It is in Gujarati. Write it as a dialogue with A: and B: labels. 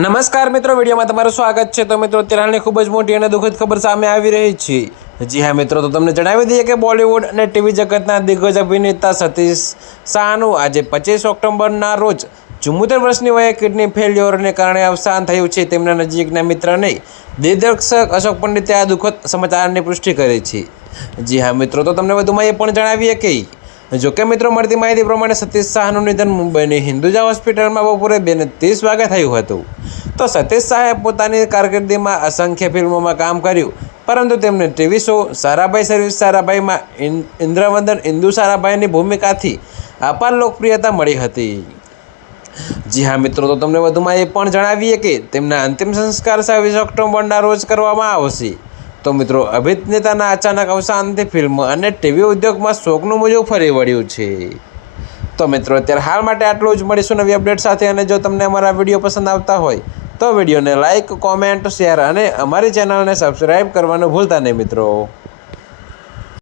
A: નમસ્કાર મિત્રો, વિડીયોમાં તમારું સ્વાગત છે. તો મિત્રો, અત્યારે હાલની ખૂબ જ મોટી અને દુઃખદ ખબર સામે આવી રહી છે. જી હા મિત્રો, તો તમને જણાવી દઈએ કે બોલિવૂડ અને ટીવી જગતના દિગ્ગજ અભિનેતા સતીશ શાહનું આજે પચીસ ઓક્ટોબરના રોજ ચુમ્મોતેર વર્ષની વયે કિડની ફેલ્યોરને કારણે અવસાન થયું છે. તેમના નજીકના મિત્રને દિગ્દર્શક અશોક પંડિતે આ દુઃખદ સમાચારની પુષ્ટિ કરી છે. જી હા મિત્રો, તો તમને વધુમાં એ પણ જણાવીએ કે જોકે મિત્રો મળતી માહિતી પ્રમાણે સતીશ શાહનું નિધન મુંબઈની હિન્દુજા હોસ્પિટલમાં બપોરે બેને ત્રીસ વાગે થયું હતું. તો સતીશ શાહે પોતાની કારકિર્દીમાં અસંખ્ય ફિલ્મોમાં કામ કર્યું, પરંતુ તેમને ટીવી શો સારાભાઈ સર્વિસ સારાભાઈમાં ઇન્દ્રવંદન ઇન્દુ સારાભાઈની ભૂમિકાથી અપાર લોકપ્રિયતા મળી હતી. જી હા મિત્રો, તો તમને વધુમાં એ પણ જણાવીએ કે તેમના અંતિમ સંસ્કાર છવ્વીસ ઓક્ટોબરના રોજ કરવામાં આવશે. તો મિત્રો અભિનેતાના અચાનક અવસાનથી ફિલ્મ અને ટીવી ઉદ્યોગમાં શોકનું મોજું ફરી વળ્યું છે. તો મિત્રો, અત્યારે હાલ માટે આટલું જ. મળીશું નવી અપડેટ સાથે અને જો તમને અમારા વીડિયો પસંદ આવતા હોય, તો વિડીયોને લાઇક કોમેન્ટ, શેર અને અમારી ચેનલને સબસ્ક્રાઈબ કરવાનું ભૂલતા નહીં મિત્રો.